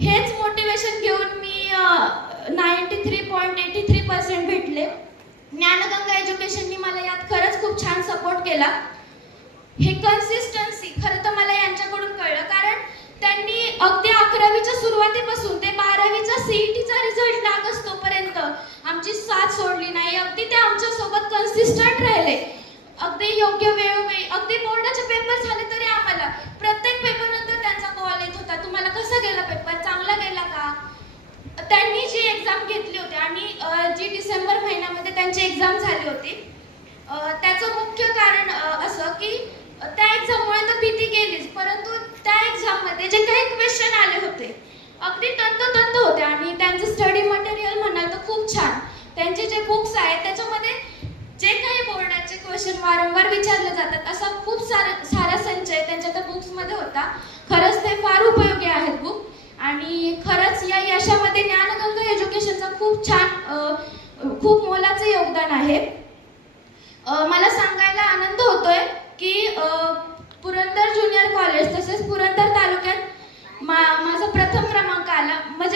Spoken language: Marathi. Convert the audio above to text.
हेच मोटिवेशन घेऊन मी 93.83% भेटले. ज्ञानगंगा एज्युकेशननी मला यात खरंच खूप छान सपोर्ट केला. हे कन्सिस्टन्सी खरं तर मला यांच्याकडून कळलं, कारण त्यांनी अगदी 11वीच्या सुरुवातीपासून ते 12वीचा सीईटीचा रिझल्ट लागस तोपर्यंत आमची साथ सोडली नाही. अगदी ते आमच्या सोबत कन्सिस्टंट राहिले. अगदी योग्य वेळोवेळी, अगदी बोर्डाचे पेपर झाले तरी आम्हाला प्रत्येक पेपर नंतर त्यांचा कॉल येत होता, तुम्हाला कसा गेला पेपर, चांगला गेला का. त्यांनी जी एक्झाम घेतली होती आणि जी डिसेंबर महिन्यामध्ये त्यांची एक्झाम झाली होती, त्याचं मुख्य कारण असं की त्या एक्झाममुळे तर भीती गेलीच, परंतु त्या एक्झाममध्ये जे काही क्वेश्चन आले होते अगदी तंतोतंत होते आणि त्यांचं स्टडी मटेरियल म्हणाल तर खूप छान. त्यांचे जे बुक्स आहेत त्याच्यामध्ये जे काही बोर्डाचे क्वेश्चन वारंवार विचारले जातात असा खूप सारा संचय त्यांच्या त्या बुक्समध्ये होता. खरंच ते फार उपयोगी आहेत बुक आणि खरंच या यशामध्ये ज्ञानगंगा एज्युकेशनचा खूप छान खूप मोलाचं योगदान आहे.